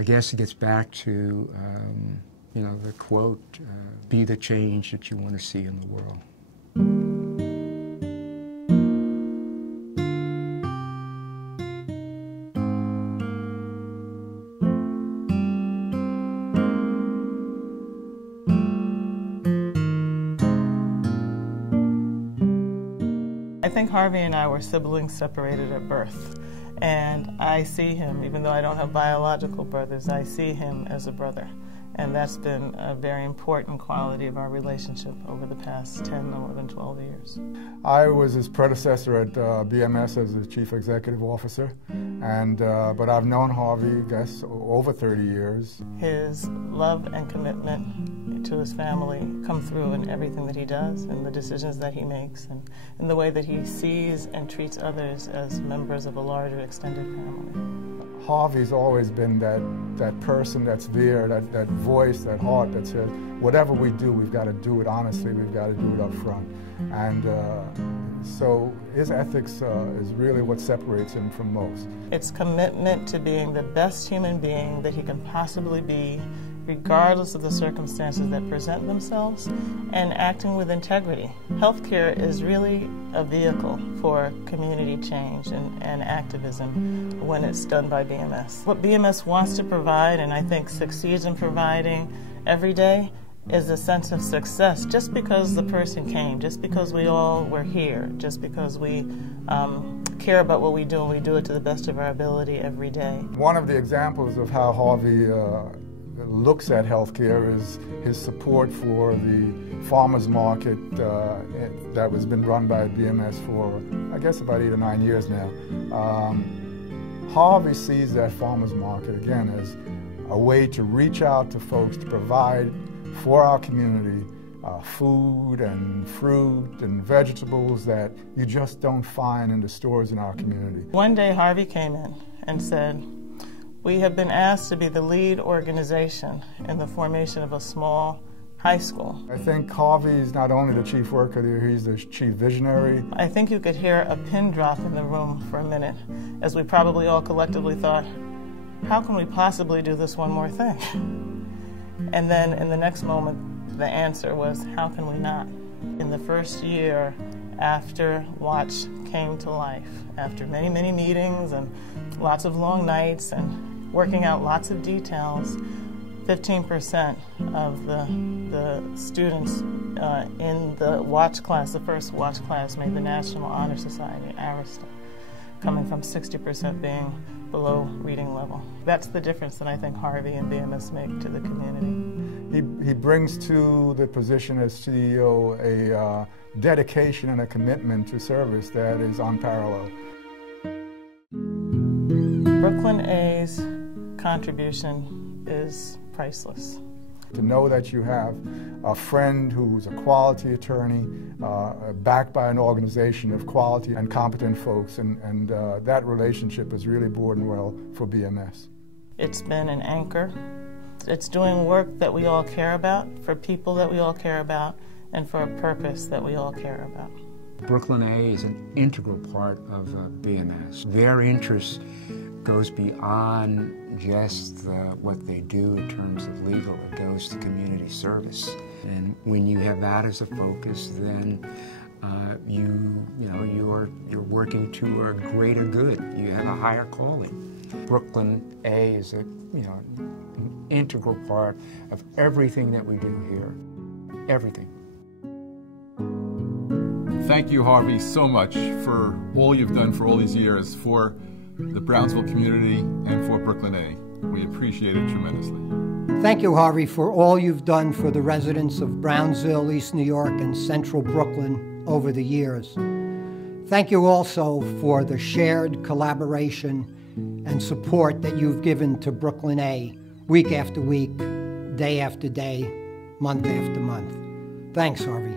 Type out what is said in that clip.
I guess it gets back to, the quote, be the change that you want to see in the world. I think Harvey and I were siblings separated at birth, and I see him, even though I don't have biological brothers, I see him as a brother. And that's been a very important quality of our relationship over the past 10, 11, 12 years. I was his predecessor at BMS as the Chief Executive Officer, but I've known Harvey, I guess, over 30 years. His love and commitment to his family come through in everything that he does, and the decisions that he makes, and in the way that he sees and treats others as members of a larger extended family. Harvey's always been that person that's there, that voice, that heart that says, whatever we do, we've got to do it honestly, we've got to do it up front. And so his ethics is really what separates him from most. It's commitment to being the best human being that he can possibly be, regardless of the circumstances that present themselves, and acting with integrity. Healthcare is really a vehicle for community change and activism when it's done by BMS. What BMS wants to provide, and I think succeeds in providing every day, is a sense of success just because the person came, just because we all were here, just because we care about what we do, and we do it to the best of our ability every day. One of the examples of how Harvey looks at healthcare is his support for the farmers market that has been run by BMS for, I guess, about 8 or 9 years now. Harvey sees that farmers market, again, as a way to reach out to folks, to provide for our community food and fruit and vegetables that you just don't find in the stores in our community. One day Harvey came in and said, "We have been asked to be the lead organization in the formation of a small high school." I think Harvey's not only the chief worker there, he's the chief visionary. I think you could hear a pin drop in the room for a minute, as we probably all collectively thought, how can we possibly do this one more thing? And then in the next moment, the answer was, how can we not? In the first year after Watch came to life, after many, many meetings and lots of long nights and working out lots of details, 15% of the students in the Watch class, the first Watch class, made the National Honor Society, Arista, coming from 60% being below reading level. That's the difference that I think Harvey and BMS make to the community. He brings to the position as CEO a dedication and a commitment to service that is unparalleled. Brooklyn A's contribution is priceless. To know that you have a friend who's a quality attorney, backed by an organization of quality and competent folks, and that relationship has really borne well for BMS. It's been an anchor. It's doing work that we all care about, for people that we all care about, and for a purpose that we all care about. Brooklyn A is an integral part of BMS. Their interest goes beyond just what they do in terms of legal. It goes to community service. And when you have that as a focus, then you're working to a greater good. You have a higher calling. Brooklyn A is an integral part of everything that we do here. Everything. Thank you, Harvey, so much for all you've done for all these years for the Brownsville community and for Brooklyn A. We appreciate it tremendously. Thank you, Harvey, for all you've done for the residents of Brownsville, East New York, and Central Brooklyn over the years. Thank you also for the shared collaboration and support that you've given to Brooklyn A week after week, day after day, month after month. Thanks, Harvey.